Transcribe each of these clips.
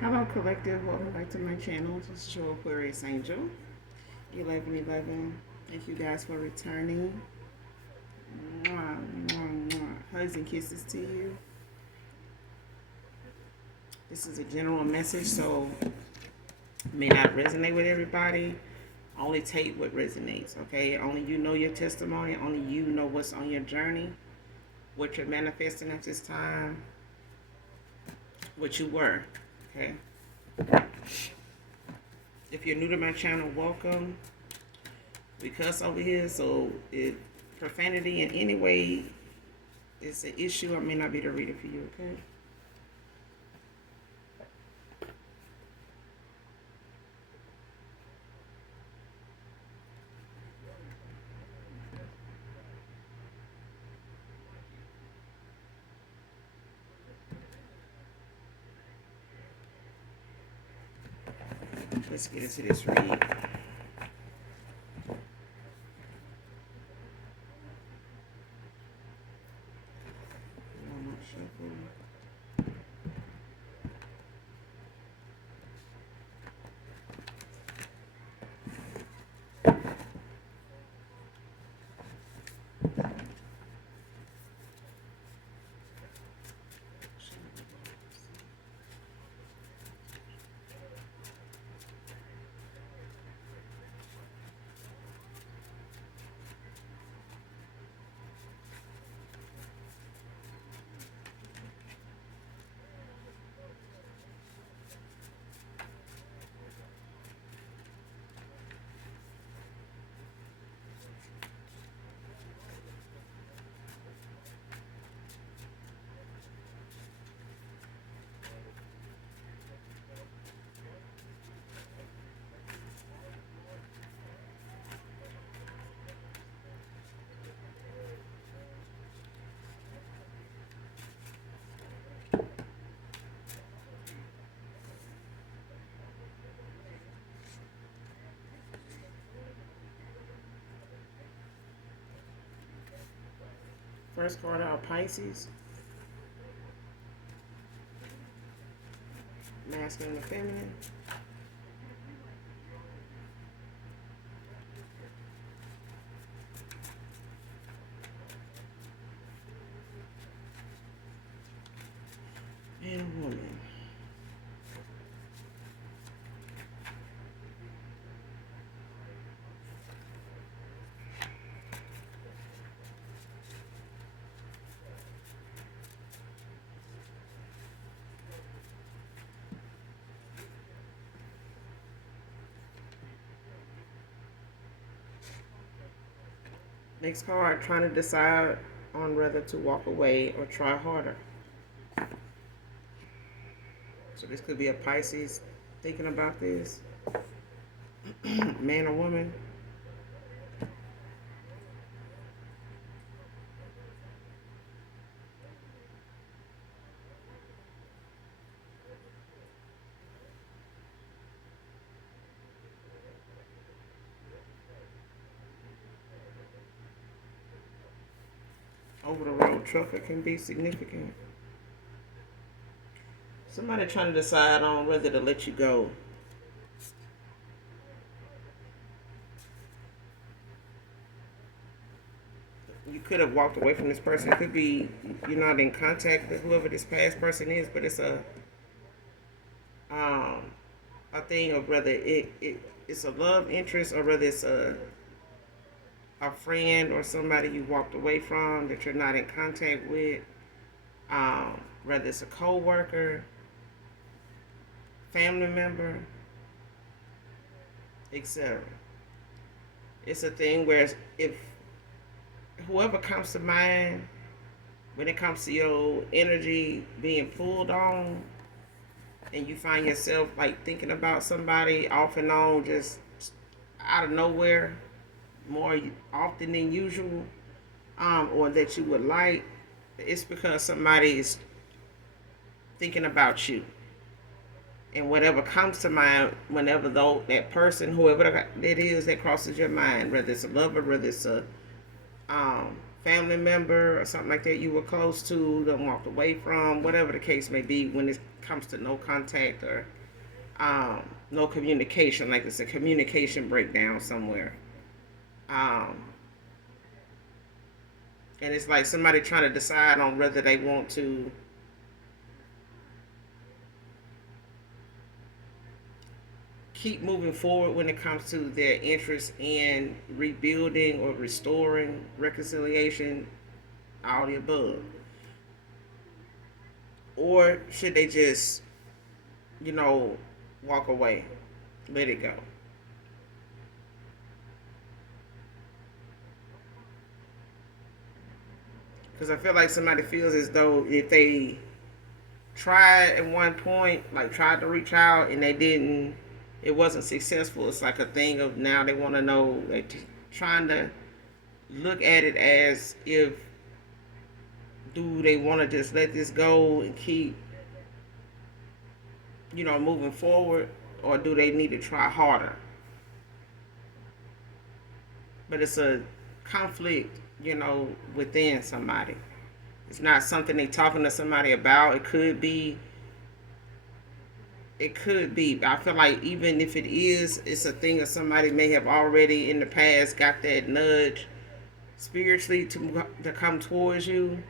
Hello, Collective. Welcome back to my channel. This is your Aquarius Angel, 1111. Thank you guys for returning. Mwah, mwah, mwah. Hugs and kisses to you. This is a general message, so it may not resonate with everybody. Only take what resonates, okay? Only you know your testimony. Only you know what's on your journey, what you're manifesting at this time, what you were, okay? If you're new to my channel, welcome. We cuss over here, so if profanity in any way is an issue, I may not be the reader for you, okay? Let's get into this read. First card out, Pisces, masculine and feminine. And woman. Next card, trying to decide on whether to walk away or try harder. So this could be a Pisces thinking about this. Man or woman. Over the road trucker can be significant. Somebody trying to decide on whether to let you go. You could have walked away from this person. It could be you're not in contact with whoever this past person is, but it's a thing of whether it's a love interest or whether it's a friend or somebody you walked away from that you're not in contact with. Whether it's a co-worker, family member, etc. It's a thing where if whoever comes to mind when it comes to your energy being pulled on and you find yourself like thinking about somebody off and on just out of nowhere more often than usual, or that you would like, it's because somebody is thinking about you. And whatever comes to mind whenever that person, whoever it is that crosses your mind, whether it's a lover, whether it's a family member or something like that you were close to, then walked away from, whatever the case may be, when it comes to no contact or no communication, like it's a communication breakdown somewhere. Um, and it's like somebody trying to decide on whether they want to keep moving forward when it comes to their interest in rebuilding or restoring reconciliation, all the above. Or should they just, you know, walk away, let it go? Because I feel like somebody feels as though if they tried at one point, like tried to reach out and they didn't, it wasn't successful. It's like a thing of now they want to know, they're trying to look at it as if, do they want to just let this go and keep, moving forward, or do they need to try harder? But it's a conflict, within somebody. It's not something they talking to somebody about. It could be. It could be. I feel like even if it is, it's a thing that somebody may have already in the past got that nudge spiritually to come towards you.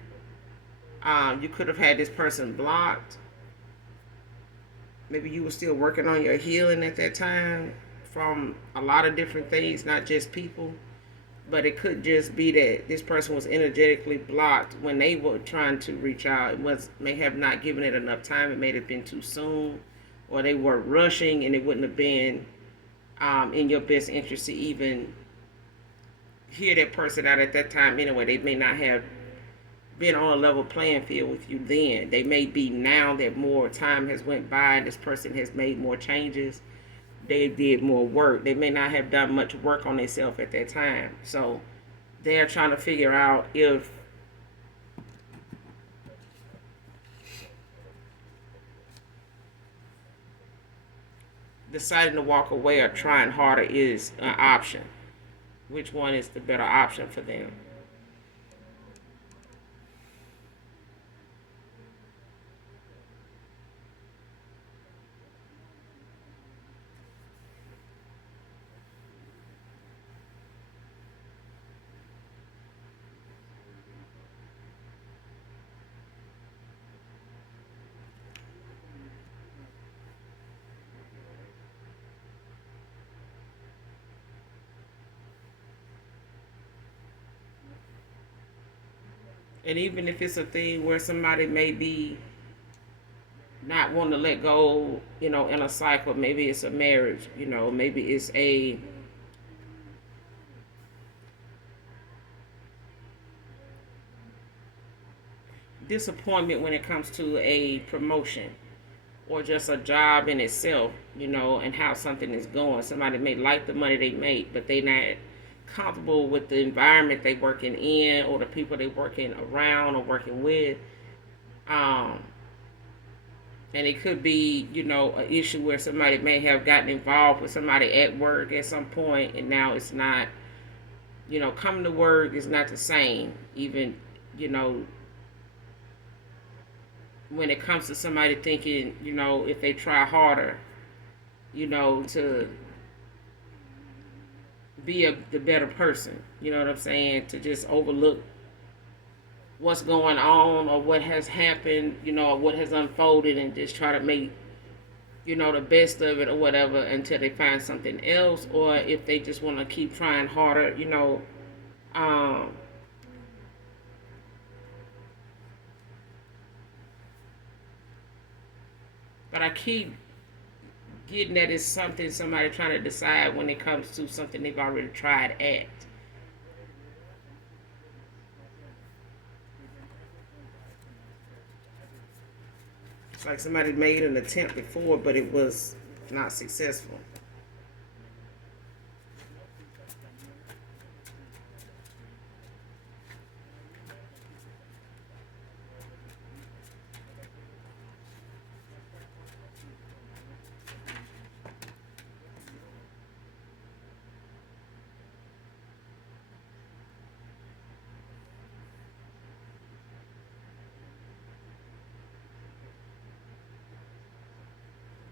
You could have had this person blocked. Maybe you were still working on your healing at that time from a lot of different things, not just people. But it could just be that this person was energetically blocked when they were trying to reach out. It was may have not given it enough time. It may have been too soon, or they were rushing, and it wouldn't have been in your best interest to even hear that person out at that time. Anyway, they may not have been on a level playing field with you then. They may be now that more time has went by and this person has made more changes. They did more work. They may not have done much work on themselves at that time. So they're trying to figure out if deciding to walk away or trying harder is an option. Which one is the better option for them? And even if it's a thing where somebody may be not wanting to let go, in a cycle, maybe it's a marriage, maybe it's a disappointment when it comes to a promotion or just a job in itself, and how something is going. Somebody may like the money they make, but they not comfortable with the environment they working in or the people they working around or working with. Um, and it could be, an issue where somebody may have gotten involved with somebody at work at some point, and now it's not, coming to work is not the same. Even, you know, when it comes to somebody thinking, if they try harder, to be the better person, you know what I'm saying? To just overlook what's going on or what has happened, or what has unfolded and just try to make, the best of it or whatever until they find something else, or if they just want to keep trying harder, Um, but I keep getting that it's something somebody trying to decide when it comes to something they've already tried at. It's like somebody made an attempt before, but it was not successful.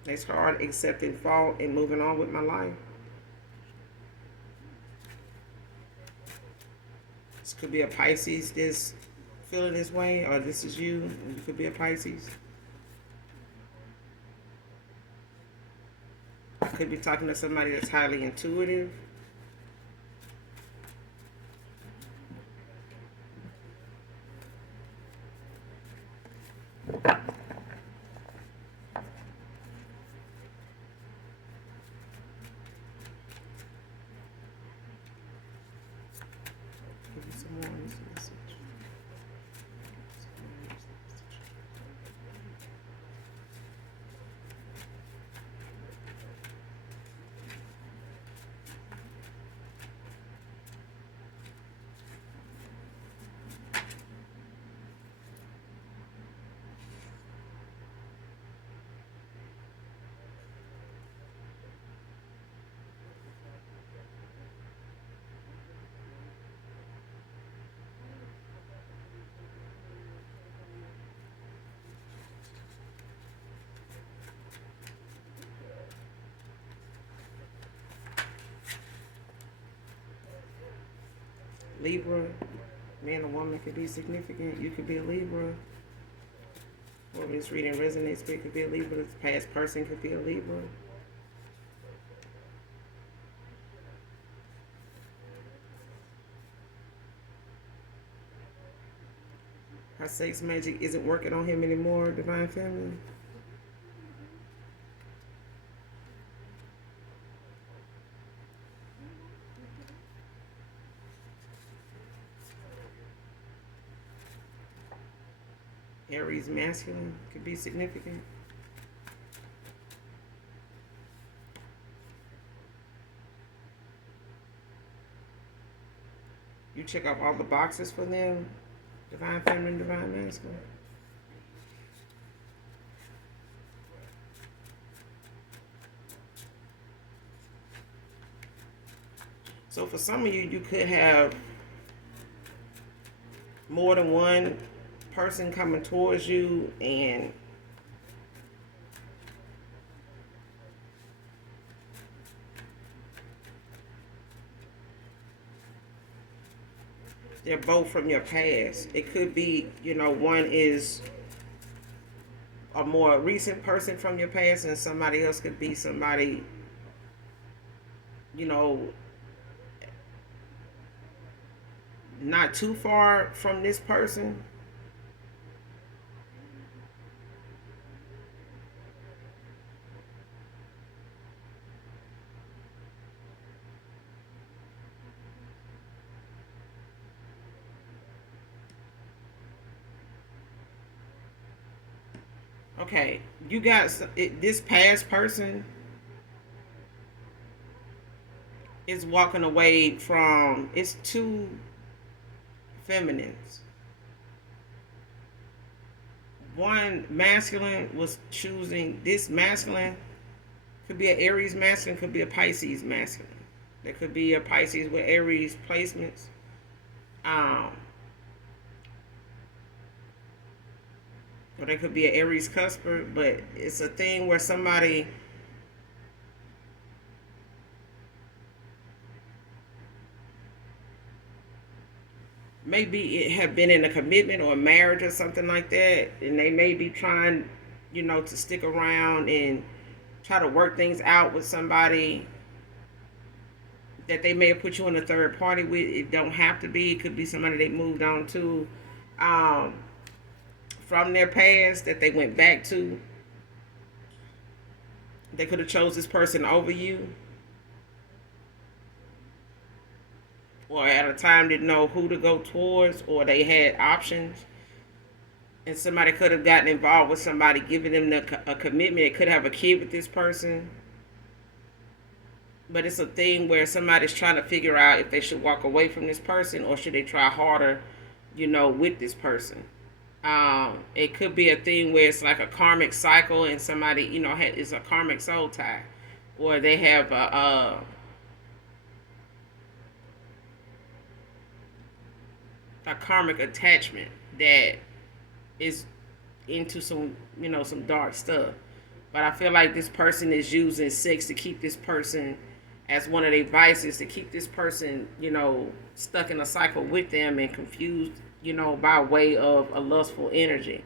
They start accepting fault and moving on with my life. This could be a Pisces that's feeling this way, or this is you. You could be a Pisces. I could be talking to somebody that's highly intuitive. Give me some more on this message. Libra, man or woman could be significant. You could be a Libra. Whoever this reading resonates with could be a Libra. This past person could be a Libra. Her sex magic isn't working on him anymore, Divine Feminine. Aries masculine could be significant. You check off all the boxes for them. Divine feminine, divine masculine. So for some of you, you could have more than one person coming towards you, and they're both from your past. It could be, one is a more recent person from your past, and somebody else could be somebody, not too far from this person. Okay, you got this past person is walking away from, it's two feminines. One masculine was choosing, this masculine could be an Aries masculine, could be a Pisces masculine. There could be a Pisces with Aries placements. Or there could be an Aries cusper, but it's a thing where somebody maybe it have been in a commitment or a marriage or something like that, and they may be trying, to stick around and try to work things out with somebody that they may have put you in a third party with. It don't have to be. It could be somebody they moved on to from their past that they went back to. They could have chose this person over you, or at a time didn't know who to go towards, or they had options. And somebody could have gotten involved with somebody, giving them a commitment. They could have a kid with this person. But it's a thing where somebody's trying to figure out if they should walk away from this person or should they try harder, with this person. It could be a thing where it's like a karmic cycle, and somebody, is a karmic soul tie, or they have a karmic attachment that is into some dark stuff. But I feel like this person is using sex to keep this person as one of their vices, to keep this person, stuck in a cycle with them and confused, by way of a lustful energy.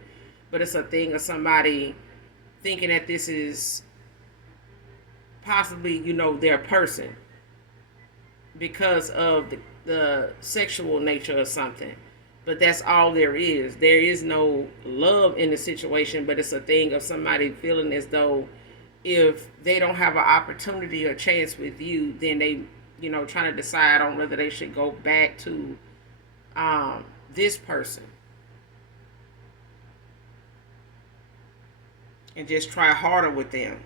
But it's a thing of somebody thinking that this is possibly, their person because of the sexual nature of something. But that's all there is. There is no love in the situation, but it's a thing of somebody feeling as though if they don't have an opportunity or chance with you, then they, trying to decide on whether they should go back to this person and just try harder with them.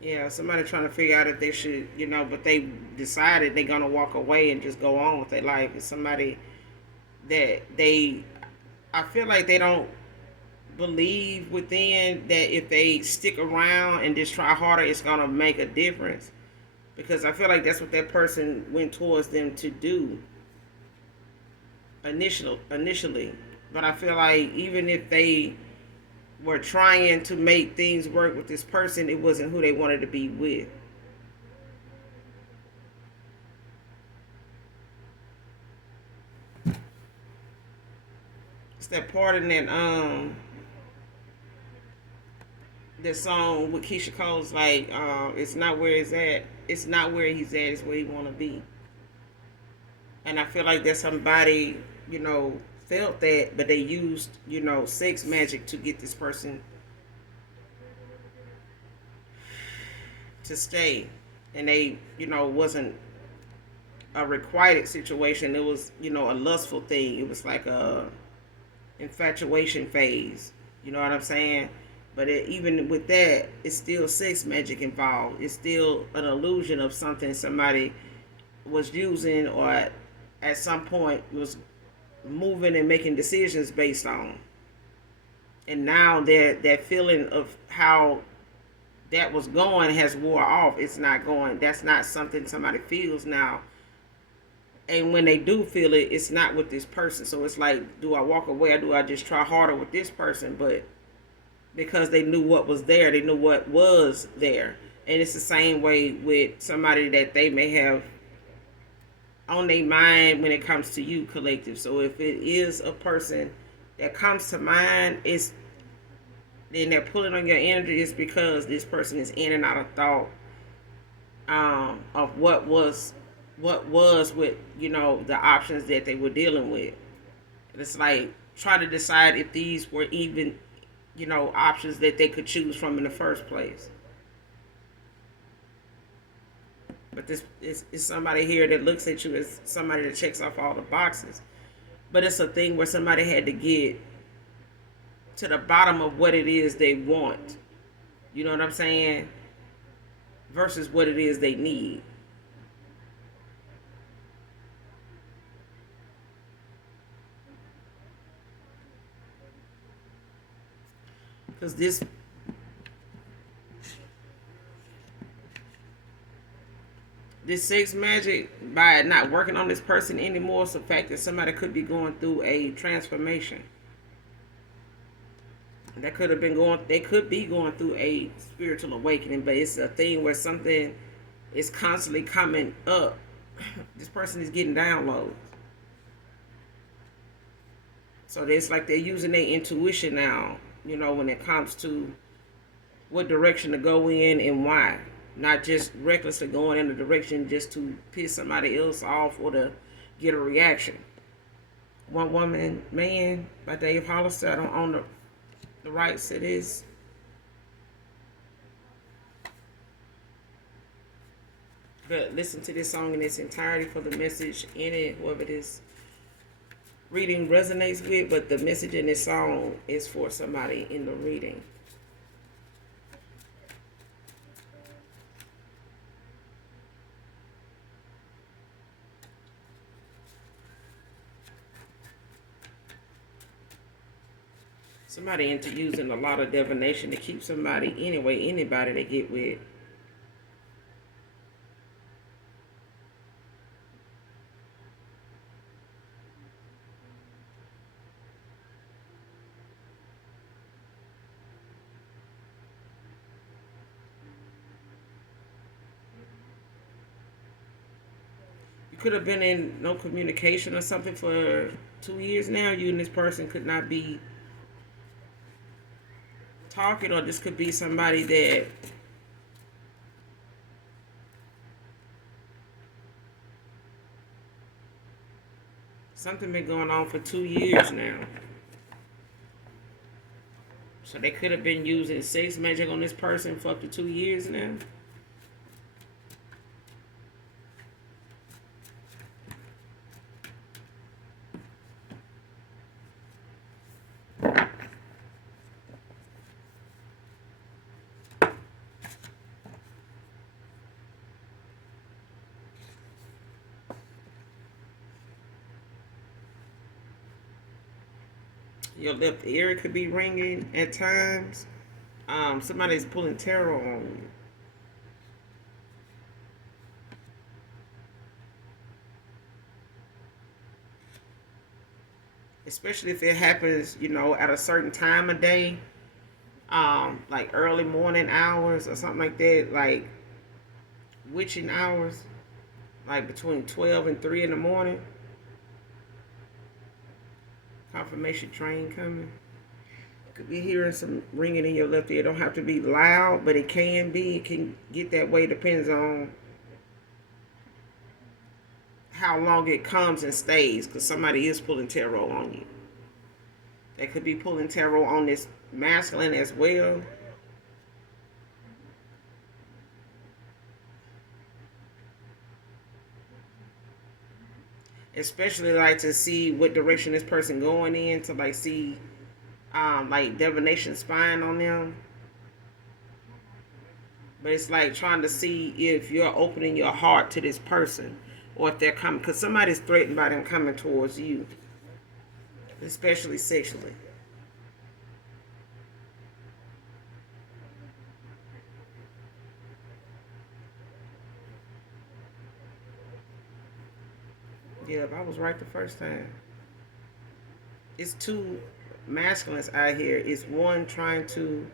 Yeah, somebody trying to figure out if they should, but they decided they're gonna walk away and just go on with their life. It's somebody that I feel like they don't believe within that if they stick around and just try harder, it's gonna make a difference. Because I feel like that's what that person went towards them to do initially. But I feel like even if they were trying to make things work with this person, it wasn't who they wanted to be with. It's that part in that song with Keisha Cole's like, it's not where he's at. It's not where he's at. It's where he want to be. And I feel like that somebody, felt that, but they used, sex magic to get this person to stay, and they, wasn't a requited situation. It was, a lustful thing. It was like a infatuation phase. You know what I'm saying? But even with that, it's still sex magic involved. It's still an illusion of something somebody was using or at some point was moving and making decisions based on. And now that feeling of how that was going has wore off. It's not going. That's not something somebody feels now. And when they do feel it, it's not with this person. So it's like, do I walk away or do I just try harder with this person? But because they knew what was there, they knew what was there. And it's the same way with somebody that they may have on their mind when it comes to you, collective. So if it is a person that comes to mind, it's then they're pulling on your energy, is because this person is in and out of thought of what was with, the options that they were dealing with. It's like trying to decide if these were even, options that they could choose from in the first place. But this is somebody here that looks at you as somebody that checks off all the boxes. But it's a thing where somebody had to get to the bottom of what it is they want. You know what I'm saying? Versus what it is they need. Because this sex magic, by not working on this person anymore, is the fact that somebody could be going through a transformation. That could have been going. They could be going through a spiritual awakening, but it's a thing where something is constantly coming up. This person is getting downloads, so it's like they're using their intuition now. When it comes to what direction to go in and why. Not just recklessly going in a direction just to piss somebody else off or to get a reaction. One Woman Man by Dave Hollister. I don't own the rights to this. But listen to this song in its entirety for the message in it, whoever this reading resonates with. But the message in this song is for somebody in the reading. Somebody into using a lot of divination to keep somebody anyway, anybody they get with. You could have been in no communication or something for 2 years now. You and this person could not be talking, or this could be somebody that something been going on for 2 years now. So they could have been using sex magic on this person for up to 2 years now. Your left ear could be ringing at times. Somebody's pulling tarot on you. Especially if it happens, at a certain time of day, like early morning hours or something like that, like witching hours, like between 12 and 3 in the morning. Confirmation train coming. Could be hearing some ringing in your left ear. It don't have to be loud, but it can be. It can get that way. Depends on how long it comes and stays, because somebody is pulling tarot on you. They could be pulling tarot on this masculine as well. Especially like to see what direction this person going in, to like see like divination spying on them. But it's like trying to see if you're opening your heart to this person, or if they're coming, because somebody's threatened by them coming towards you, especially sexually. Yeah, I was right the first time. It's two masculines out here. It's one trying to,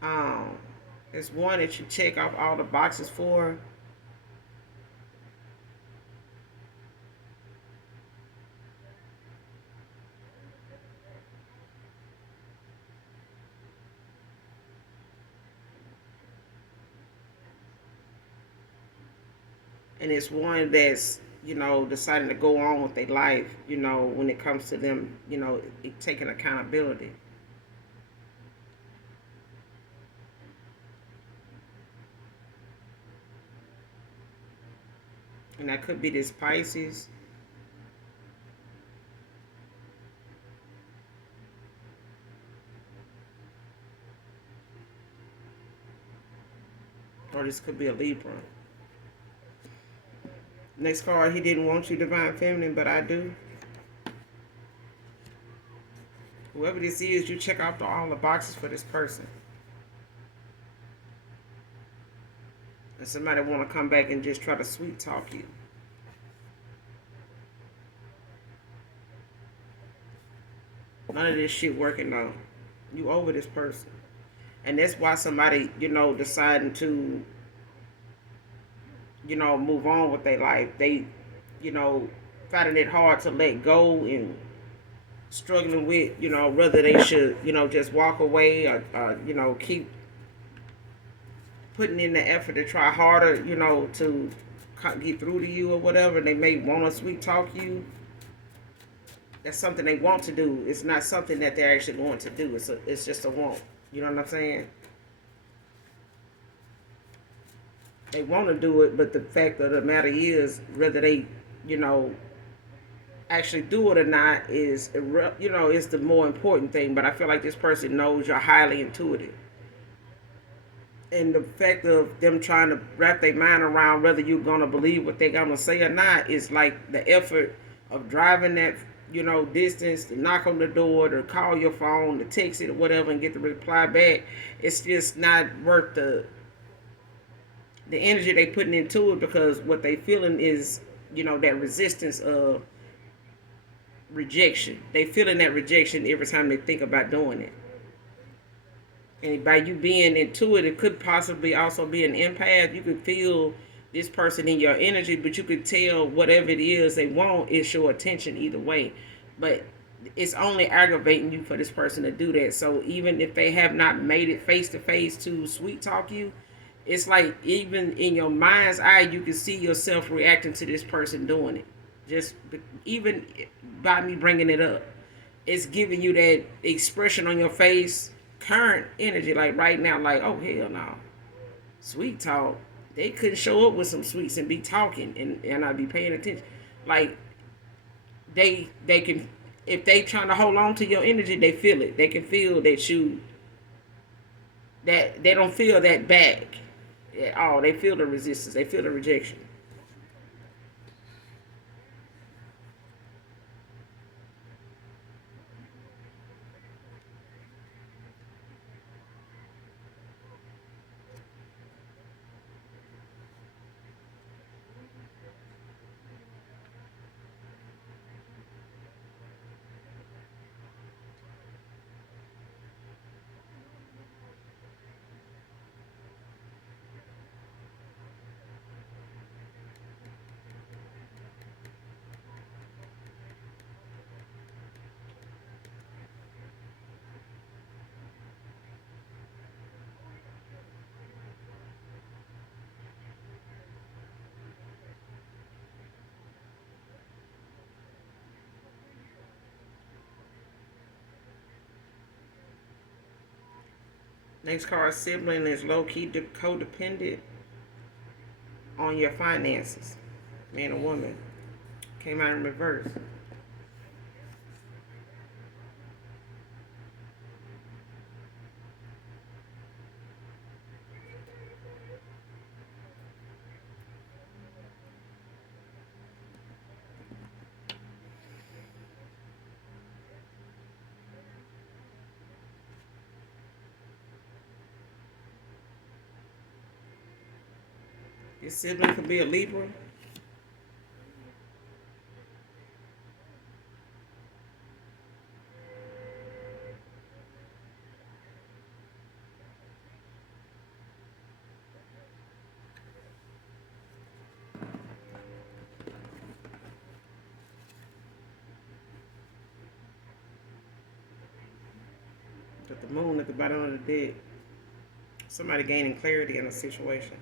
um, it's one that you check off all the boxes for. And it's one that's, deciding to go on with their life, when it comes to them, taking accountability. And that could be this Pisces. Or this could be a Libra. Next card, he didn't want you, Divine Feminine, but I do. Whoever this is, you check off all the boxes for this person. And somebody want to come back and just try to sweet talk you. None of this shit working though. You over this person. And that's why somebody, deciding to, move on with their life. They, finding it hard to let go, and struggling with, whether they should, just walk away, or keep putting in the effort to try harder, to get through to you or whatever. They may want to sweet talk you. That's something they want to do. It's not something that they're actually going to do. It's just a want. You know what I'm saying? They want to do it, but the fact of the matter is, whether they, you know, actually do it or not is the more important thing. But I feel like this person knows you're highly intuitive, and the fact of them trying to wrap their mind around whether you're gonna believe what they're gonna say or not is like the effort of driving that distance to knock on the door, to call your phone, to text it or whatever and get the reply back. It's just not worth the energy they putting into it, because what they feeling is, that resistance of rejection. They feeling that rejection every time they think about doing it. And by you being into it, it could possibly also be an empath. You could feel this person in your energy, but you could tell whatever it is they want is your attention either way. But it's only aggravating you for this person to do that. So even if they have not made it face to face to sweet talk you, it's like even in your mind's eye, you can see yourself reacting to this person doing it. Just even by me bringing it up, it's giving you that expression on your face, current energy, like right now, like, oh hell no, sweet talk. They couldn't show up with some sweets and be talking and I'd be paying attention. Like they can, if they trying to hold on to your energy, they feel it. They can feel that they don't feel that back at all. They feel the resistance. They feel the rejection. Next card, sibling is low key codependent on your finances. Man or woman. Came out in reverse. Your sibling could be a Libra. Got the moon at the bottom of the deck. Somebody gaining clarity in a situation.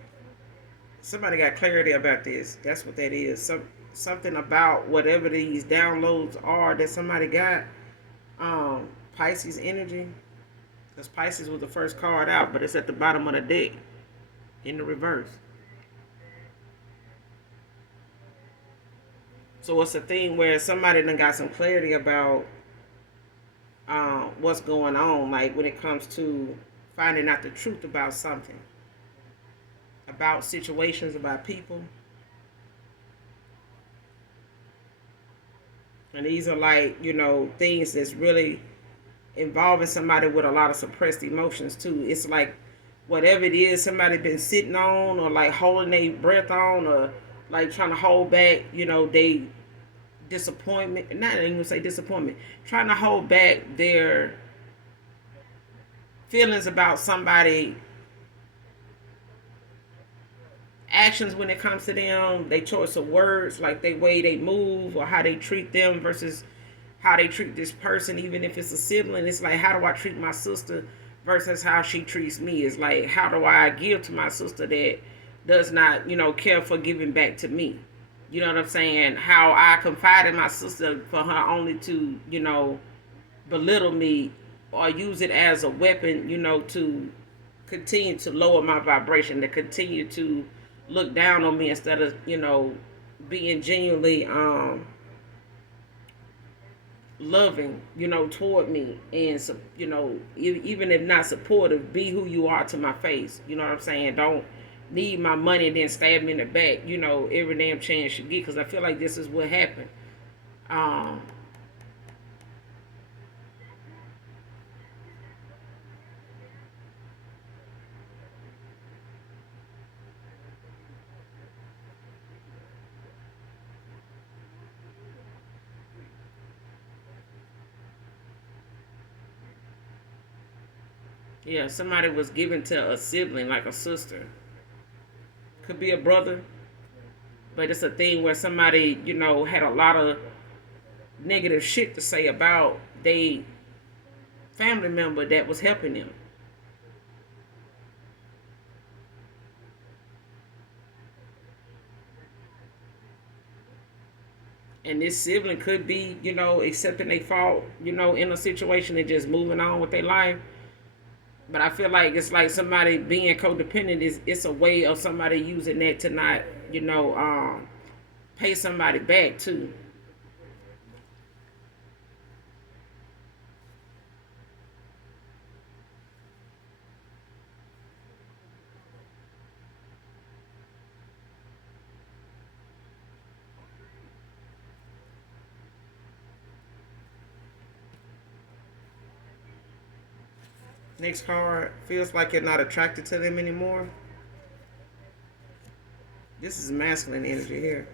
Somebody got clarity about this. That's what that is. Something about whatever these downloads are that somebody got. Pisces energy. Because Pisces was the first card out, but it's at the bottom of the deck in the reverse. So it's a thing where somebody done got some clarity about what's going on, like when it comes to finding out the truth about something, about situations, about people. And these are like, things that's really involving somebody with a lot of suppressed emotions too. It's like whatever it is somebody been sitting on, or like holding their breath on, or like trying to hold back, they disappointment, not even say disappointment, trying to hold back their feelings about somebody actions when it comes to them, they choice of words, like they way they move or how they treat them versus how they treat this person. Even if it's a sibling, it's like, how do I treat my sister versus how she treats me? It's like, how do I give to my sister that does not, care for giving back to me? You know what I'm saying? How I confide in my sister for her only to, belittle me or use it as a weapon, to continue to lower my vibration, to continue to look down on me instead of, being genuinely loving, toward me. And, even if not supportive, be who you are to my face. You know what I'm saying? Don't need my money and then stab me in the back, every damn chance you get, because I feel like this is what happened. Um, Yeah, somebody was given to a sibling, like a sister. Could be a brother, but it's a thing where somebody, had a lot of negative shit to say about they family member that was helping them. And this sibling could be, accepting their fault, in a situation and just moving on with their life. But I feel like it's like somebody being codependent is it's a way of somebody using that to not, pay somebody back too. Next card, feels like you're not attracted to them anymore. This is masculine energy here.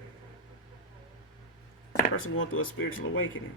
Person going through a spiritual awakening.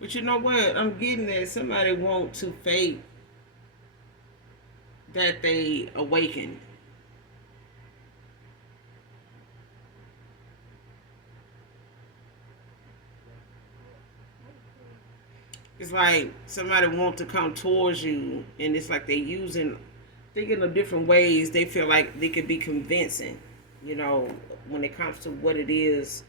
But you know what? I'm getting that somebody want to fake that they awakened. It's like somebody want to come towards you, and it's like they using, thinking of different ways they feel like they could be convincing. You know, when it comes to what it is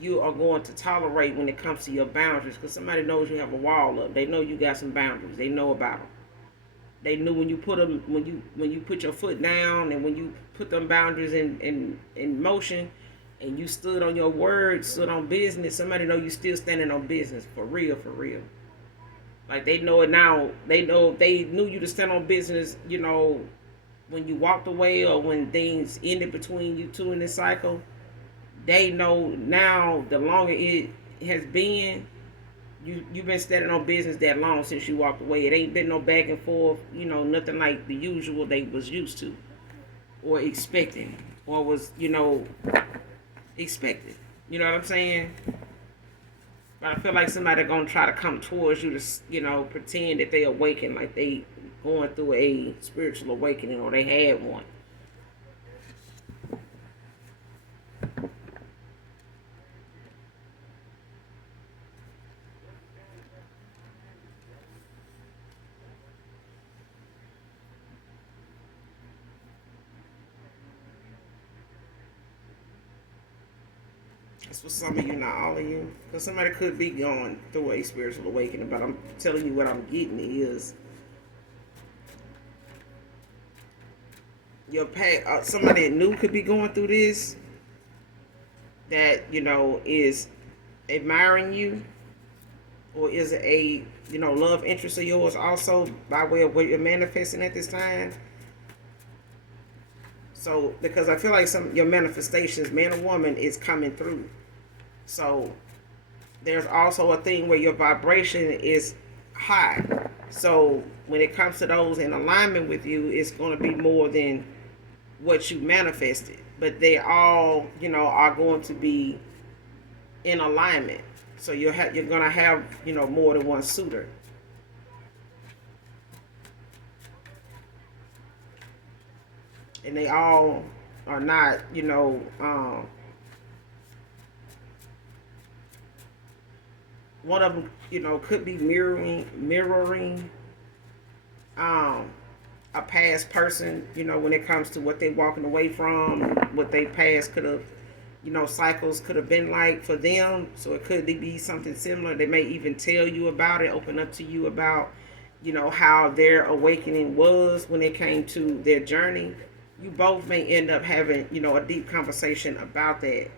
you are going to tolerate when it comes to your boundaries, because somebody knows you have a wall up. They know you got some boundaries. They know about them. They knew when you put them, when you put your foot down, and when you put them boundaries in motion, and you stood on your word, stood on business. Somebody know you still standing on business for real, for real. Like they know it now. They know they knew you to stand on business. When you walked away or when things ended between you two in this cycle. They know now. The longer it has been, you've been standing on business that long since you walked away. It ain't been no back and forth. Nothing like the usual they was used to or expecting or was expected. You know what I'm saying? But I feel like somebody gonna try to come towards you to pretend that they awaken, like they going through a spiritual awakening or they had one. That's for some of you, not all of you. Because somebody could be going through a spiritual awakening, but I'm telling you what I'm getting is your past. Somebody new could be going through this that is admiring you, or is it a love interest of yours also by way of what you're manifesting at this time. So because I feel like some your manifestations, man or woman, is coming through. So there's also a thing where your vibration is high. So when it comes to those in alignment with you, it's going to be more than what you manifested. But they all, are going to be in alignment. So you're going to have, more than one suitor. And they all are not, one of them, could be mirroring um, a past person, when it comes to what they're walking away from, what they past could have, cycles could have been like for them. So it could be something similar. They may even tell you about it, open up to you about, how their awakening was when it came to their journey. You both may end up having, a deep conversation about that.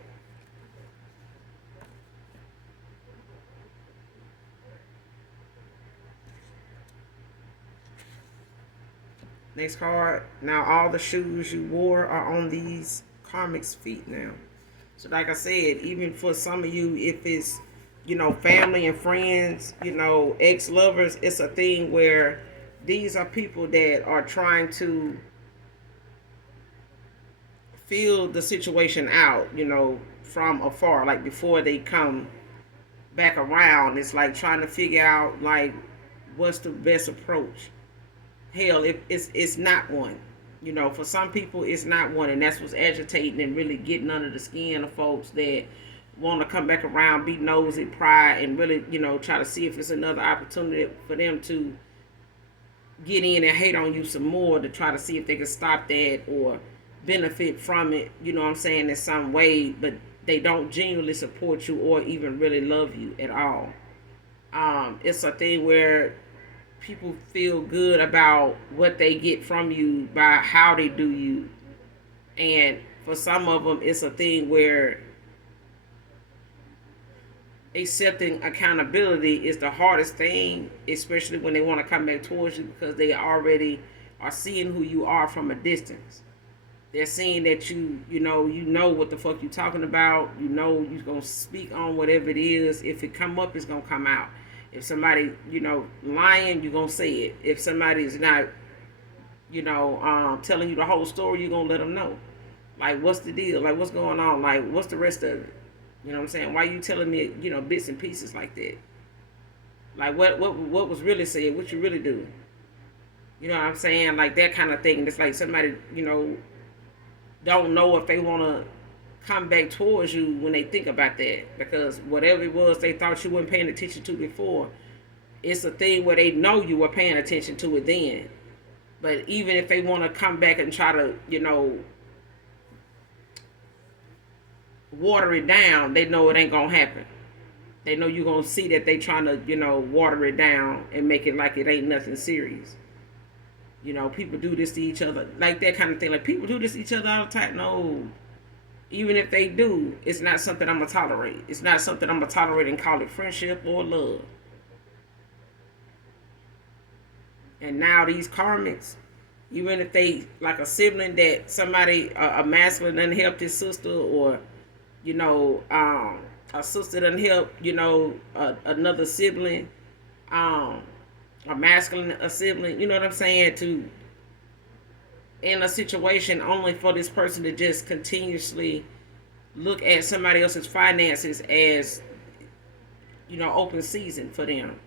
Next card. Now all the shoes you wore are on these karmics' feet now. So like I said, even for some of you, if it's, family and friends, ex-lovers, it's a thing where these are people that are trying to feel the situation out, from afar, like before they come back around. It's like trying to figure out like what's the best approach. Hell, if it's not one. For some people it's not one, and that's what's agitating and really getting under the skin of folks that want to come back around, be nosy, pry, and really, try to see if it's another opportunity for them to get in and hate on you some more, to try to see if they can stop that or benefit from it, what I'm saying, in some way, but they don't genuinely support you or even really love you at all. It's a thing where people feel good about what they get from you by how they do you. And for some of them, it's a thing where accepting accountability is the hardest thing, especially when they want to come back towards you, because they already are seeing who you are from a distance. They're seeing that you know what the fuck you talking about. You're gonna speak on whatever it is. If it come up, it's gonna come out. If somebody, lying, you're gonna say it. If somebody's not, telling you the whole story, you're gonna let them know. Like, what's the deal? Like, what's going on? Like, what's the rest of it? You know what I'm saying? Why you telling me, bits and pieces like that? Like, what was really said? What you really do? You know what I'm saying? Like that kind of thing. It's like somebody, don't know if they want to come back towards you when they think about that, because whatever it was they thought you weren't paying attention to before, it's a thing where they know you were paying attention to it then. But even if they want to come back and try to, water it down, they know it ain't gonna happen. They know you're gonna see that they trying to, water it down and make it like it ain't nothing serious. People do this to each other, like that kind of thing. Like, people do this to each other all the time. No, even if they do, it's not something I'm gonna tolerate. It's not something I'm gonna tolerate and call it friendship or love. And now these karmics, even if they like a sibling that somebody, a masculine done helped his sister, or a sister done help, another sibling, a masculine, a sibling, you know what I'm saying, to in a situation only for this person to just continuously look at somebody else's finances as, open season for them.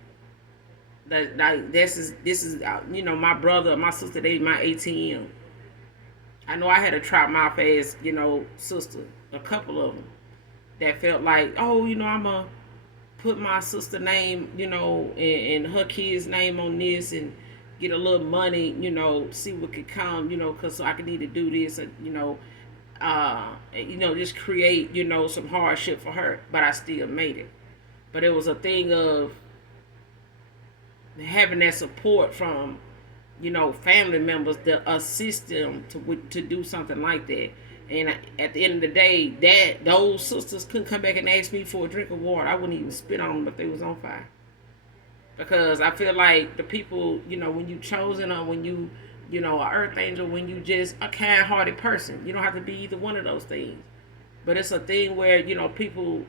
That like this is my brother, my sister, they my ATM. I know I had a trap mouth ass, sister, a couple of them that felt like, oh, I'm a put my sister name, and her kid's name on this and get a little money, see what could come, cause so I could need to do this, and just create, some hardship for her, but I still made it. But it was a thing of having that support from, family members that assist them to do something like that. And at the end of the day, that those sisters couldn't come back and ask me for a drink of water. I wouldn't even spit on them if they was on fire. Because I feel like the people, when you chosen, or when you, an earth angel, when you just a kind-hearted person, you don't have to be either one of those things. But it's a thing where, people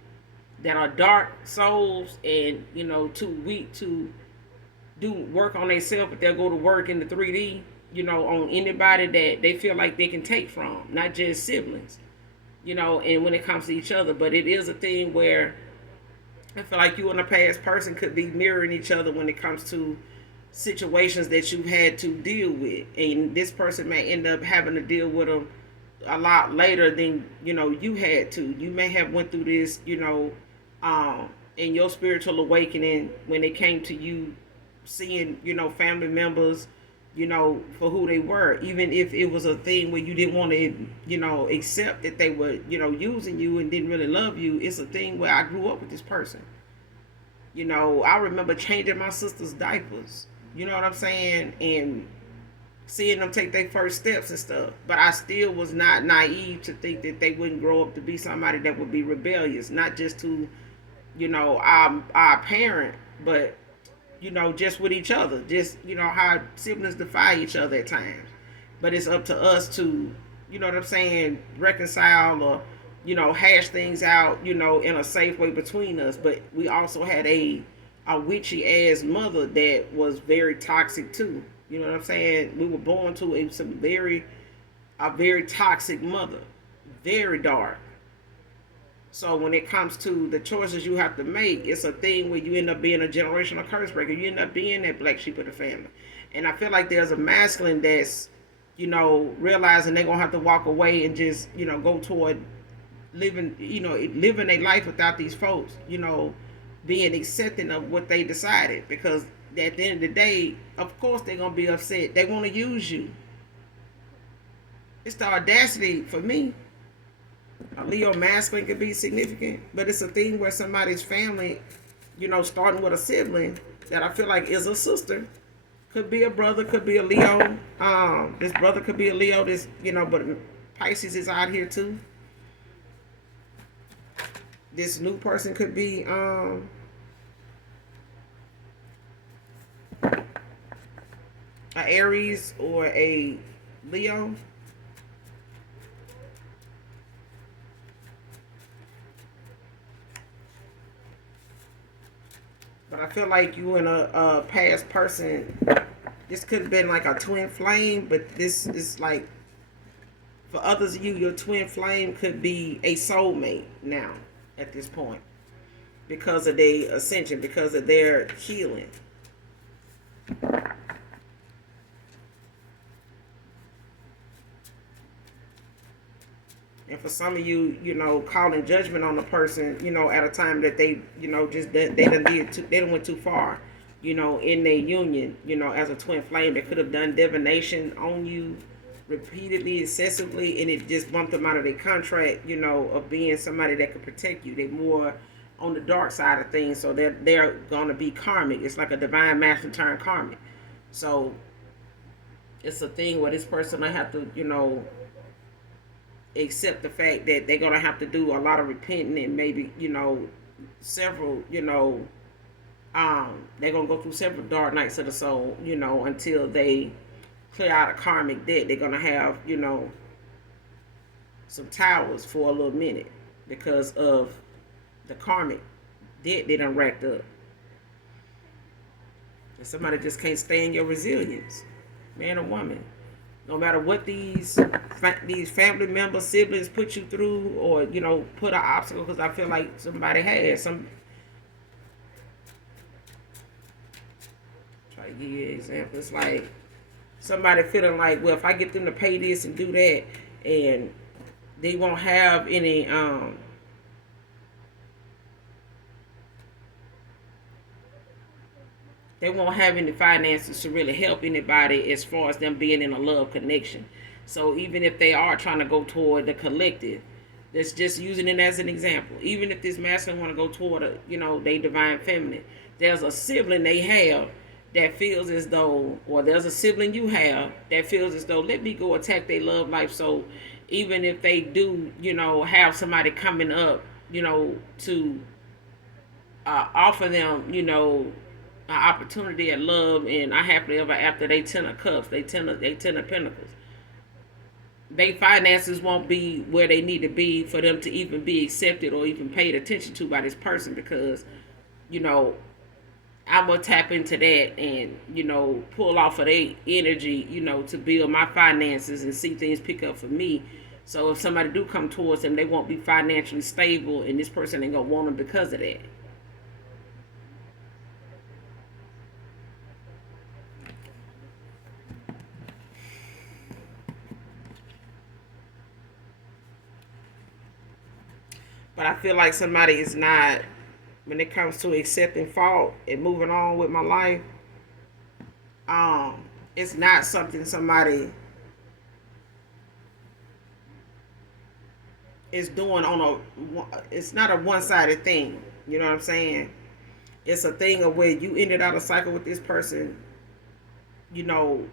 that are dark souls and, too weak to do work on themselves, but they'll go to work in the 3D, on anybody that they feel like they can take from, not just siblings, and when it comes to each other. But it is a thing where I feel like you and a past person could be mirroring each other when it comes to situations that you've had to deal with. And this person may end up having to deal with them a lot later than, you had to. You may have went through this, in your spiritual awakening when it came to you seeing, family members for who they were, even if it was a thing where you didn't want to, accept that they were, using you and didn't really love you. It's a thing where I grew up with this person. I remember changing my sister's diapers. You know what I'm saying? And seeing them take their first steps and stuff. But I still was not naive to think that they wouldn't grow up to be somebody that would be rebellious, not just to, our parent, but just with each other. Just, how siblings defy each other at times. But it's up to us to, what I'm saying, reconcile or, hash things out, in a safe way between us. But we also had a witchy ass mother that was very toxic too. You know what I'm saying? We were born to a very toxic mother, very dark. So when it comes to the choices you have to make, it's a thing where you end up being a generational curse breaker. You end up being that black sheep of the family. And I feel like there's a masculine that's, realizing they're gonna have to walk away and just, go toward living a life without these folks, being accepting of what they decided. Because at the end of the day, of course they're gonna be upset. They wanna use you. It's the audacity for me. A Leo masculine could be significant, but it's a thing where somebody's family, starting with a sibling that I feel like is a sister, could be a brother, could be a Leo. This brother could be a Leo. This, but Pisces is out here too. This new person could be a Aries or a Leo. But I feel like you and a past person, this could have been like a twin flame, but this is like, for others of you, your twin flame could be a soulmate now at this point because of their ascension, because of their healing. And for some of you, calling judgment on the person, at a time that they, just they done went too far, in their union, as a twin flame. They could have done divination on you repeatedly, excessively, and it just bumped them out of their contract, of being somebody that could protect you. They're more on the dark side of things, so they're gonna be karmic. It's like a divine masculine turned karmic. So it's a thing where this person will have to, accept the fact that they're gonna have to do a lot of repenting and maybe, several, they're gonna go through several dark nights of the soul, until they clear out a karmic debt. They're gonna have, some towers for a little minute because of the karmic debt they done racked up. And somebody just can't stand your resilience, man or woman. No matter what these family members, siblings put you through, or put an obstacle, because I feel like somebody has some. Try to give you an example. It's like somebody feeling like, well, if I get them to pay this and do that, and they won't have any they won't have any finances to really help anybody as far as them being in a love connection. So even if they are trying to go toward the collective, that's just using it as an example. Even if this masculine want to go toward they divine feminine, there's a sibling they have that feels as though, or there's a sibling you have that feels as though, let me go attack their love life. So even if they do, have somebody coming up, to offer them, an opportunity at love and I happily ever after, they 10 of cups, they 10 of pentacles. They finances won't be where they need to be for them to even be accepted or even paid attention to by this person, because I'm gonna tap into that and pull off of their energy, to build my finances and see things pick up for me. So if somebody do come towards them, they won't be financially stable, and this person ain't gonna want them because of that. But I feel like somebody is not, when it comes to accepting fault and moving on with my life, It's not something somebody is doing on it's not a one-sided thing. You know what I'm saying? It's a thing of where you ended out a cycle with this person, you know,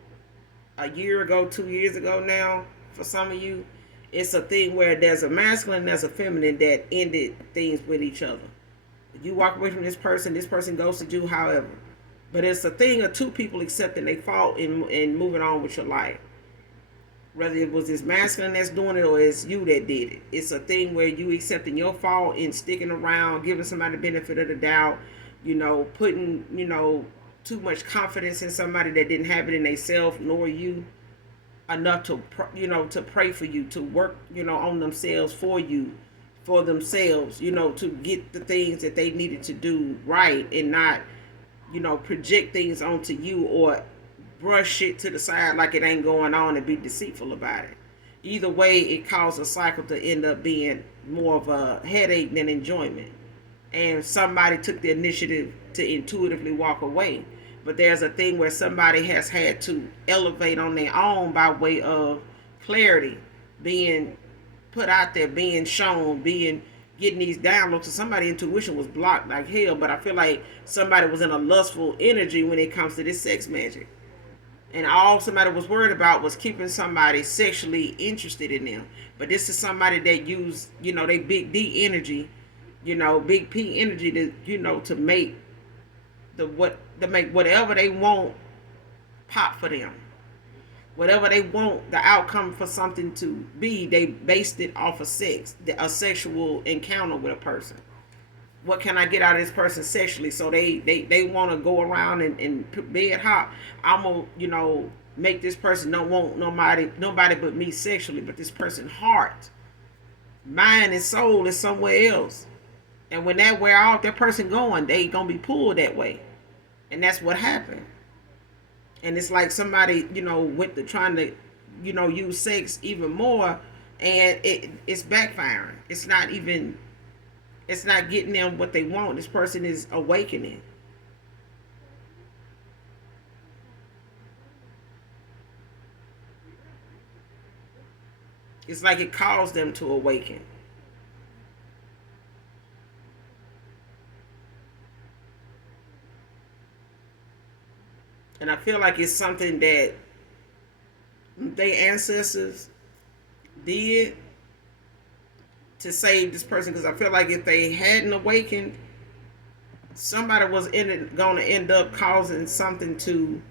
a year ago, 2 years ago now, for some of you. It's a thing where there's a masculine and there's a feminine that ended things with each other. You walk away from this person ghosted you, however. But it's a thing of two people accepting they fault and moving on with your life. Whether it was this masculine that's doing it or it's you that did it. It's a thing where you accepting your fault and sticking around, giving somebody the benefit of the doubt, putting, too much confidence in somebody that didn't have it in themselves nor you enough to, to pray for you, to work, on themselves for you, for themselves, to get the things that they needed to do right and not, project things onto you or brush shit to the side like it ain't going on and be deceitful about it. Either way, it caused a cycle to end up being more of a headache than enjoyment. And somebody took the initiative to intuitively walk away. But there's a thing where somebody has had to elevate on their own by way of clarity, being put out there, being shown, being getting these downloads. So somebody's intuition was blocked like hell. But I feel like somebody was in a lustful energy when it comes to this sex magic. And all somebody was worried about was keeping somebody sexually interested in them. But this is somebody that used, they big D energy, big P energy to, to make whatever they want pop for them. Whatever they want the outcome for something to be, they based it off of sex, a sexual encounter with a person. What can I get out of this person sexually? So they want to go around and bed hop. I'm gonna, make this person don't want nobody but me sexually, but this person's heart, mind, and soul is somewhere else. And when that wear off, that person going, they gonna be pulled that way, and that's what happened. And it's like somebody, went to trying to, use sex even more, and it's backfiring. It's not getting them what they want. This person is awakening. It's like it caused them to awaken. And I feel like it's something that their ancestors did to save this person, because I feel like if they hadn't awakened, somebody was going to end up causing something to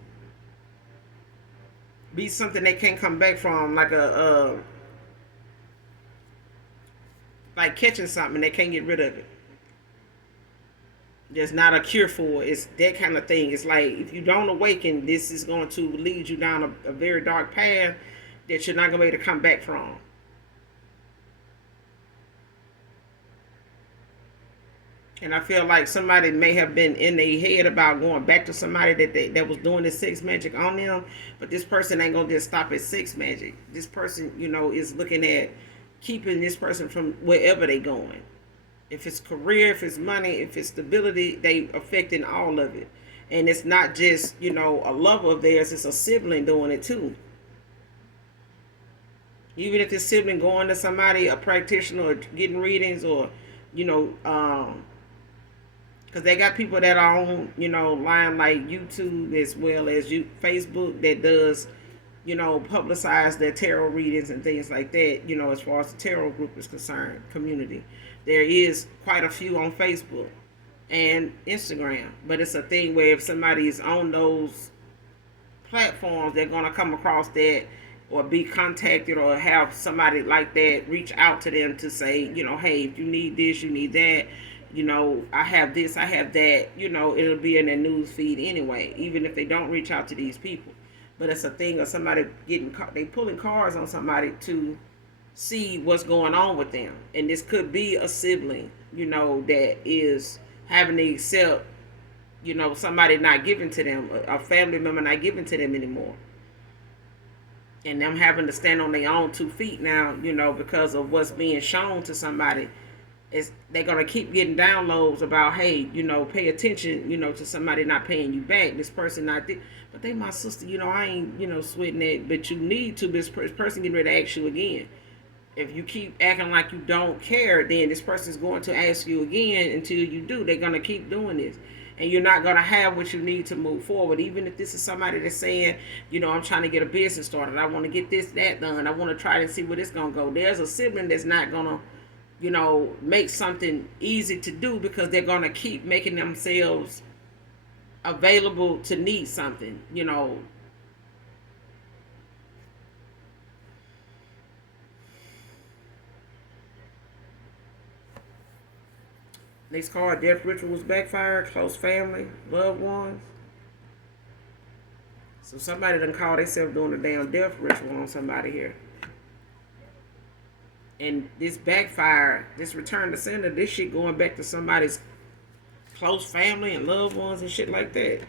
be something they can't come back from, like like catching something they can't get rid of it. There's not a cure for it. It's that kind of thing. It's like if you don't awaken, this is going to lead you down a very dark path that you're not going to be able to come back from. And I feel like somebody may have been in their head about going back to somebody that was doing this sex magic on them, but this person ain't gonna just stop at sex magic. This person, is looking at keeping this person from wherever they going. If it's career, if it's money, if it's stability, they affecting all of it. And it's not just, a lover of theirs, it's a sibling doing it too. Even if this sibling going to somebody, a practitioner, or getting readings, or, because they got people that are on, line like YouTube as well as Facebook that does, publicize their tarot readings and things like that, as far as the tarot group is concerned, community. There is quite a few on Facebook and Instagram. But it's a thing where if somebody is on those platforms, they're going to come across that or be contacted or have somebody like that reach out to them to say, hey, if you need this, you need that, I have this, I have that, it'll be in their news feed anyway, even if they don't reach out to these people. But it's a thing of somebody they pulling cards on somebody to see what's going on with them. And this could be a sibling, that is having to accept, somebody not giving to them, a family member not giving to them anymore. And them having to stand on their own 2 feet now, because of what's being shown to somebody is they're gonna keep getting downloads about, hey, pay attention, to somebody not paying you back. This person not but they my sister, I ain't, sweating that. But you need to. This person getting ready to ask you again. If you keep acting like you don't care, then this person's going to ask you again. Until you do, they're gonna keep doing this, and you're not gonna have what you need to move forward. Even if this is somebody that's saying, I'm trying to get a business started, I want to get this, that done, I want to try to see where it's gonna go. There's a sibling that's not gonna, make something easy to do, because they're gonna keep making themselves available to need something. Next card, death rituals backfire, close family, loved ones. So somebody done call themselves doing a damn death ritual on somebody here. And this backfire, this return to sender, this shit going back to somebody's close family and loved ones and shit like that.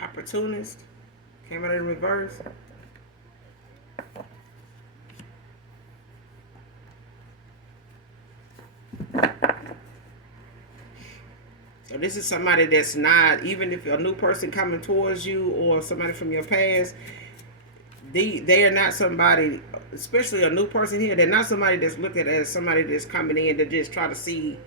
Opportunist came out in reverse. So this is somebody that's not, even if a new person coming towards you or somebody from your past, they are not somebody, especially a new person here, they're not somebody that's looked at as somebody that's coming in to just try to see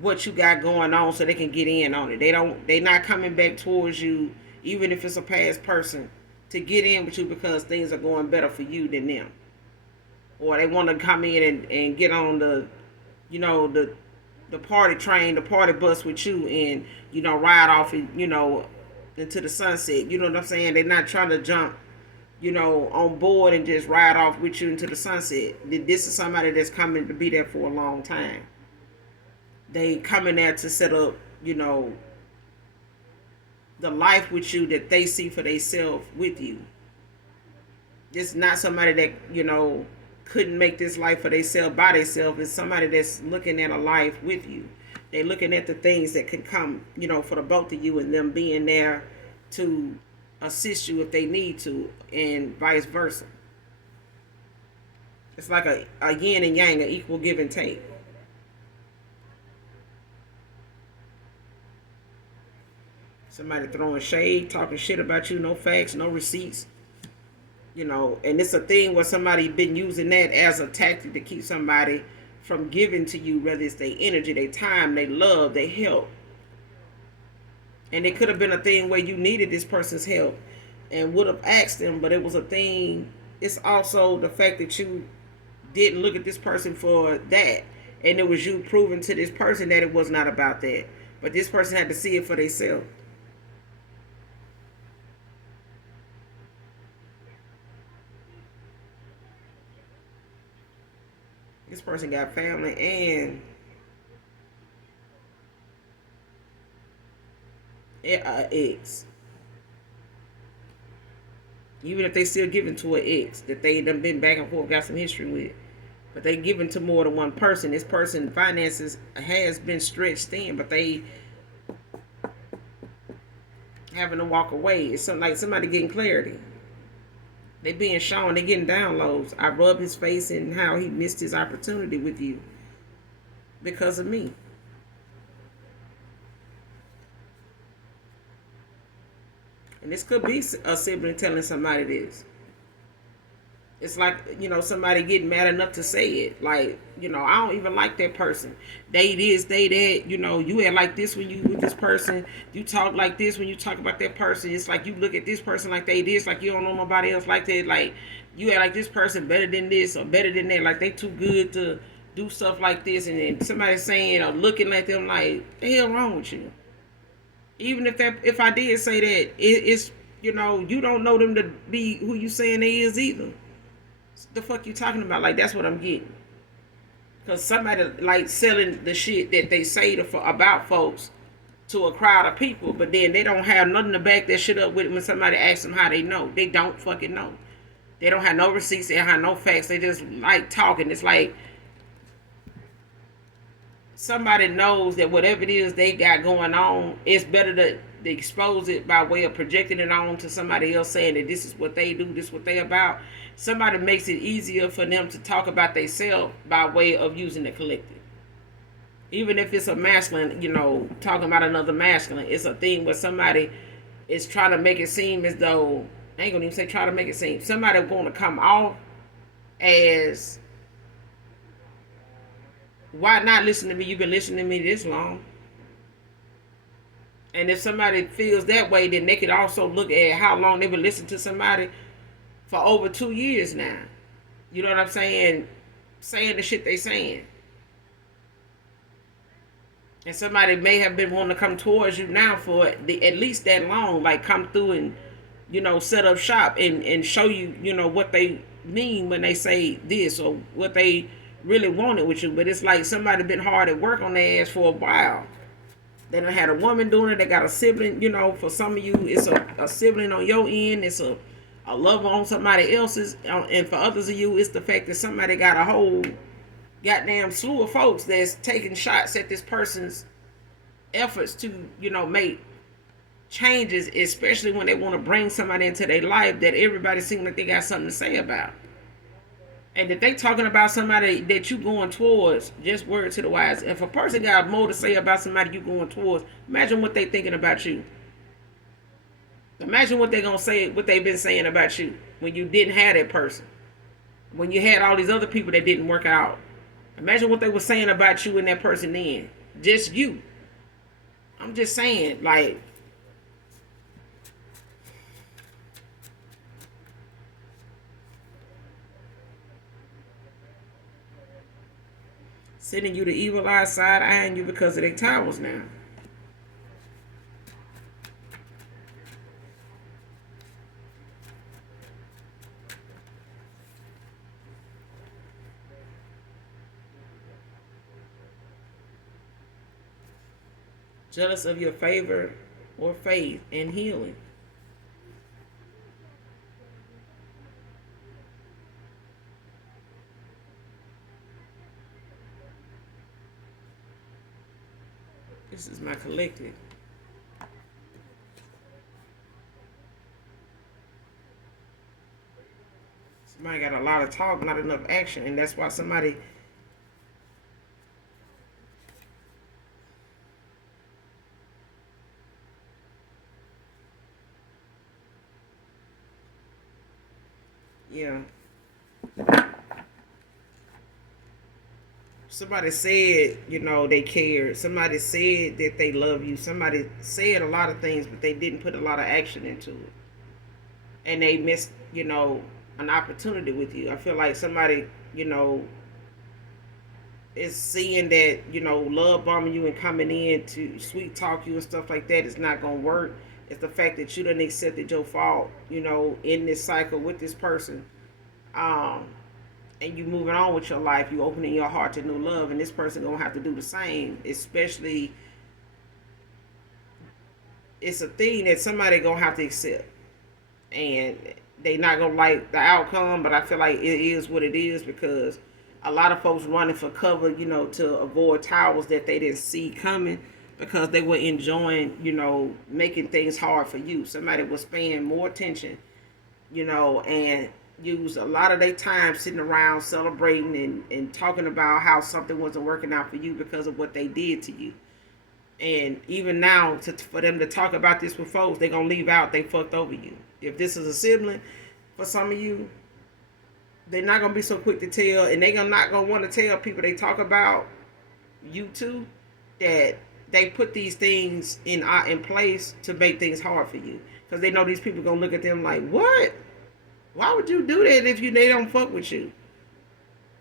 what you got going on so they can get in on it. They not coming back towards you, even if it's a past person, to get in with you because things are going better for you than them. Or they want to come in and get on the party train, the party bus with you, and ride off and into the sunset. You know what I'm saying? They're not trying to jump on board and just ride off with you into the sunset. This is somebody that's coming to be there for a long time. They coming there to set up, the life with you that they see for themselves with you. It's not somebody that, couldn't make this life for themselves by themselves. It's somebody that's looking at a life with you. They're looking at the things that could come, for the both of you, and them being there to assist you if they need to, and vice versa. It's like a yin and yang, an equal give and take. Somebody throwing shade, talking shit about you, no facts, no receipts. And it's a thing where somebody been using that as a tactic to keep somebody from giving to you, whether it's their energy, their time, their love, their help. And it could have been a thing where you needed this person's help and would have asked them, but it was a thing. It's also the fact that you didn't look at this person for that, and it was you proving to this person that it was not about that. But this person had to see it for themselves. This person got family and ex. Even if they still giving to an ex that they done been back and forth, got some history with, but they giving to more than one person. This person finances has been stretched thin, but they having to walk away. It's like somebody getting clarity. They being shown, they getting downloads. I rub his face and how he missed his opportunity with you because of me. And this could be a sibling telling somebody this. It's like, somebody getting mad enough to say it. Like, I don't even like that person. They this, they that. You act like this when you with this person. You talk like this when you talk about that person. It's like you look at this person like they this, like you don't know nobody else like that. Like, you act like this person better than this or better than that. Like, they too good to do stuff like this. And then somebody saying or looking at them like, the hell wrong with you? Even if I did say that, it's, you don't know them to be who you saying they is either. The fuck you talking about? Like, that's what I'm getting. Because somebody like selling the shit that they say about folks to a crowd of people, but then they don't have nothing to back that shit up with when somebody asks them how they know. They don't fucking know. They don't have no receipts. They don't have no facts. They just like talking. It's like somebody knows that whatever it is they got going on, it's better to expose it by way of projecting it on to somebody else, saying that this is what they do, this is what they about. Somebody makes it easier for them to talk about themselves by way of using the collective. Even if it's a masculine, talking about another masculine, it's a thing where somebody is trying to make it seem as though, I ain't gonna even say try to make it seem, somebody going to come off as, why not listen to me? You've been listening to me this long. And if somebody feels that way, then they could also look at how long they've been listening to somebody for over 2 years now. You know what I'm saying? Saying the shit they saying. And somebody may have been wanting to come towards you now for at least that long, like come through and, set up shop and show you, what they mean when they say this or what they really wanted with you. But it's like somebody been hard at work on their ass for a while. They done had a woman doing it. They got a sibling, for some of you, it's a sibling on your end. It's a lover on somebody else's. And for others of you, it's the fact that somebody got a whole goddamn slew of folks that's taking shots at this person's efforts to, make changes, especially when they want to bring somebody into their life that everybody seems like they got something to say about. And if they talking about somebody that you going towards, just word to the wise. If a person got more to say about somebody you going towards, imagine what they thinking about you. Imagine what they gonna say, what they've been saying about you when you didn't have that person. When you had all these other people that didn't work out. Imagine what they were saying about you and that person then. Just you. I'm just saying, like, sending you the evil eye, side eyeing you because of their towels now. Jealous of your favor or faith and healing. This is my collective. Somebody got a lot of talk, not enough action, and that's why somebody yeah. Somebody said, they cared. Somebody said that they love you. Somebody said a lot of things, but they didn't put a lot of action into it. And they missed, an opportunity with you. I feel like somebody, is seeing that, love bombing you and coming in to sweet talk you and stuff like that is not going to work. It's the fact that you done accepted your fault, in this cycle with this person. And you moving on with your life, you opening your heart to new love, and this person gonna have to do the same. Especially, it's a thing that somebody gonna have to accept, and they not gonna like the outcome. But I feel like it is what it is because a lot of folks running for cover, to avoid towels that they didn't see coming because they were enjoying, making things hard for you. Somebody was paying more attention, and use a lot of their time sitting around celebrating and talking about how something wasn't working out for you because of what they did to you. And even now, for them to talk about this with folks, they're going to leave out they fucked over you. If this is a sibling, for some of you, they're not going to be so quick to tell, and they're not going to want to tell people they talk about you too, that they put these things in place to make things hard for you. Because they know these people going to look at them like, what? Why would you do that if they don't fuck with you?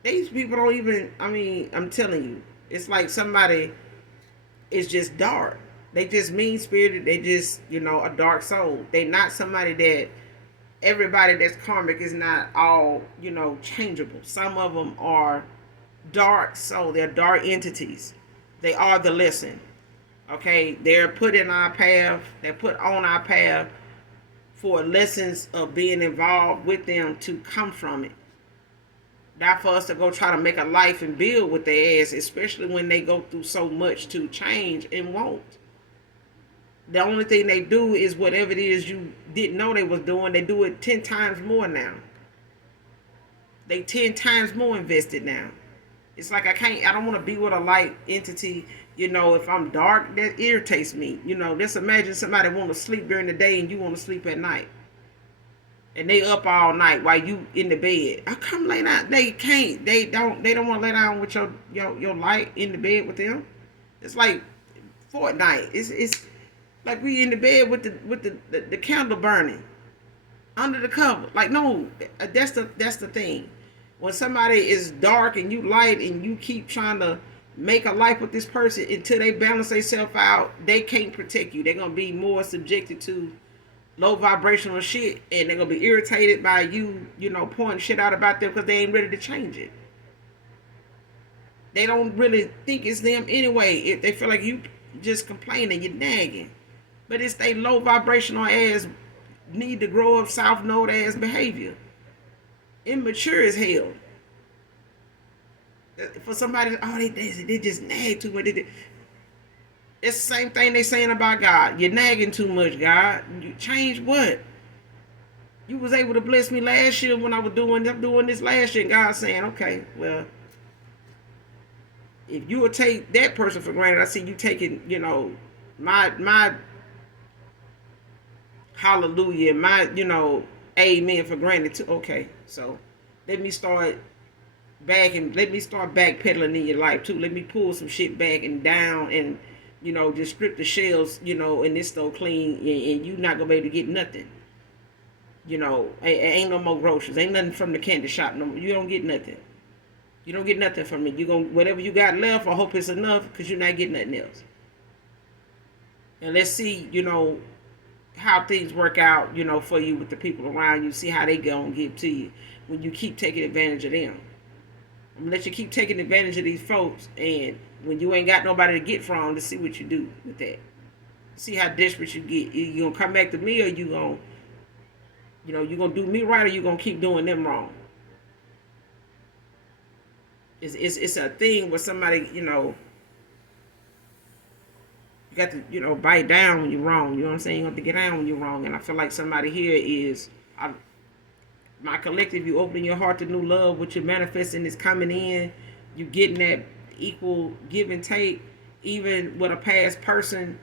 These people don't even, I'm telling you, it's like somebody is just dark. They just mean spirited. They just, a dark soul. They not somebody that, everybody that's karmic is not all, changeable. Some of them are dark soul. They're dark entities. They are the lesson. Okay, they're put in our path. They're put on our path for lessons of being involved with them to come from it. Not for us to go try to make a life and build with their ass, especially when they go through so much to change and won't. The only thing they do is whatever it is you didn't know they was doing, they do it 10 times more now. They 10 times more invested now. It's like I don't want to be with a light entity. If I'm dark, that irritates me. Just imagine somebody want to sleep during the day and you want to sleep at night. And they up all night while you in the bed. I come lay down. They can't. They don't want to lay down with your light in the bed with them. It's like Fortnite. It's like we in the bed with the candle burning under the cover. Like, no, that's the thing. When somebody is dark and you light and you keep trying to make a life with this person until they balance themselves out, they can't protect you. They're gonna be more subjected to low vibrational shit, and they're gonna be irritated by you, pointing shit out about them because they ain't ready to change it. They don't really think it's them anyway. If they feel like you just complaining, you're nagging, but it's they low vibrational ass need to grow up south node ass behavior. Immature as hell. For somebody, they just nag too much. It's the same thing they saying about God. You're nagging too much, God. You change what? You was able to bless me last year when I was doing this last year. And God saying, okay, well, if you would take that person for granted, I see you taking, my hallelujah, my, amen for granted too. Okay, so let me start backpedaling in your life too. Let me pull some shit back and down and just strip the shells, in this store clean, and you not gonna be able to get nothing. Ain't no more groceries. Ain't nothing from the candy shop. No, you don't get nothing. You don't get nothing from me. You gonna whatever you got left. I hope it's enough because you're not getting nothing else. And let's see, how things work out, for you with the people around you. See how they gonna give to you when you keep taking advantage of them. I'm gonna let you keep taking advantage of these folks, and when you ain't got nobody to get from, to see what you do with that. See how desperate you get. You gonna come back to me, or you gonna do me right, or you gonna keep doing them wrong. It's a thing where somebody, you got to, bite down when you're wrong. You know what I'm saying? You have to get down when you're wrong. And I feel like somebody here is, my collective, you opening your heart to new love, what you're manifesting is coming in. You getting that equal give and take, even with a past person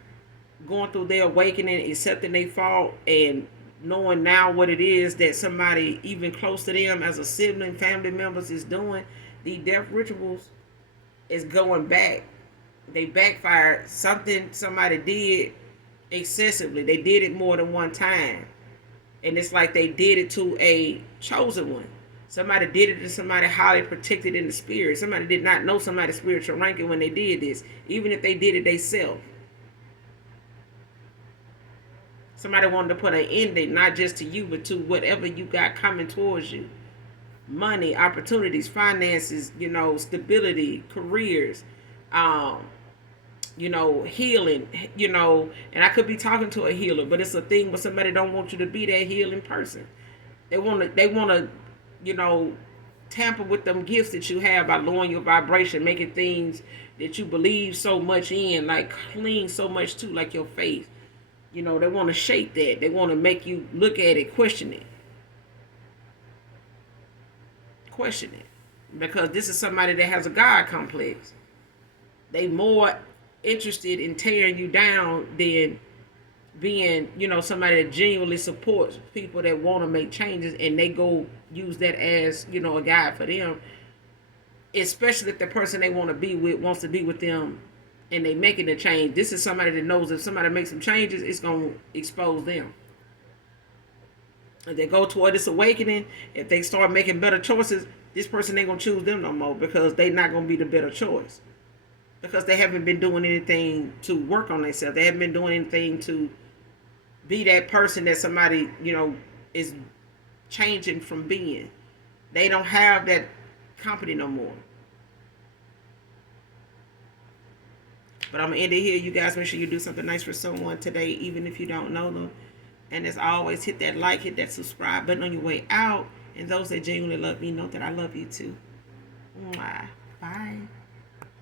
going through their awakening, accepting their fault, and knowing now what it is that somebody even close to them as a sibling, family members is doing. The death rituals is going back. They backfired. Somebody did excessively. They did it more than one time. And it's like they did it to a chosen one. Somebody did it to somebody highly protected in the spirit. Somebody did not know somebody's spiritual ranking when they did this, even if they did it themselves. Somebody wanted to put an ending, not just to you, but to whatever you got coming towards you. Money, opportunities, finances, stability, careers, healing, and I could be talking to a healer, but it's a thing where somebody don't want you to be that healing person. They want to, tamper with them gifts that you have by lowering your vibration, making things that you believe so much in, like cling so much to, like your faith. They want to shape that. They want to make you look at it, question it. Question it. Because this is somebody that has a God complex. They more interested in tearing you down than being, somebody that genuinely supports people that want to make changes, and they go use that as, a guide for them. Especially if the person they want to be with wants to be with them and they making a change. This is somebody that knows if somebody makes some changes, it's going to expose them. If they go toward this awakening, if they start making better choices, this person ain't going to choose them no more because they not going to be the better choice. Because they haven't been doing anything to work on themselves. They haven't been doing anything to be that person that somebody, is changing from being. They don't have that company no more. But I'm going to end it here. You guys make sure you do something nice for someone today, even if you don't know them. And as always, hit that like, hit that subscribe button on your way out. And those that genuinely love me know that I love you too. Mwah. Bye.